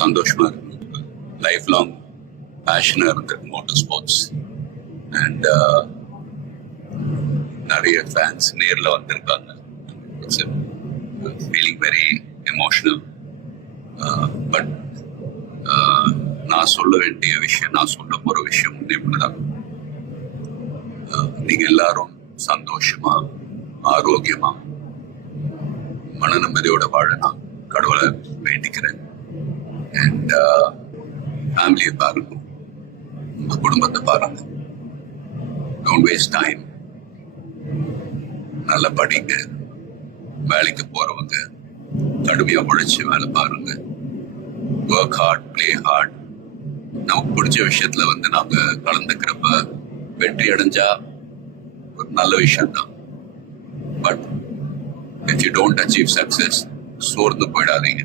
சந்தோஷமா இருக்கு. Life long பேஷனா இருந்திருக்கு மோட்டார் ஸ்போர்ட்ஸ். அண்ட் நிறைய ஃபேன்ஸ் நேரில் வந்திருக்காங்க. It's feeling very emotional. But நான் சொல்ல வேண்டிய விஷயம், நான் சொல்ல போற விஷயம் இப்படிதான். நீங்க எல்லாரும் சந்தோஷமா, ஆரோக்கியமா, மன நிம்மதியோட வாழணும் கடவுளை வேண்டிக்கிறேன். அண்ட் ஃபேமிலியை பாருங்க, உங்க குடும்பத்தை பாருங்க. Don't waste time. நல்லா படிங்க. வேலைக்கு போறவங்க கடுமையா உழைச்சு வேலை பாருங்க. Work hard, play hard. நமக்கு பிடிச்ச விஷயத்துல நாம கலந்துக்கிறப்ப வெற்றி அடைஞ்சா ஒரு நல்ல விஷயம் தான். But if you don't achieve success, சோர்ந்து போயிடாதீங்க.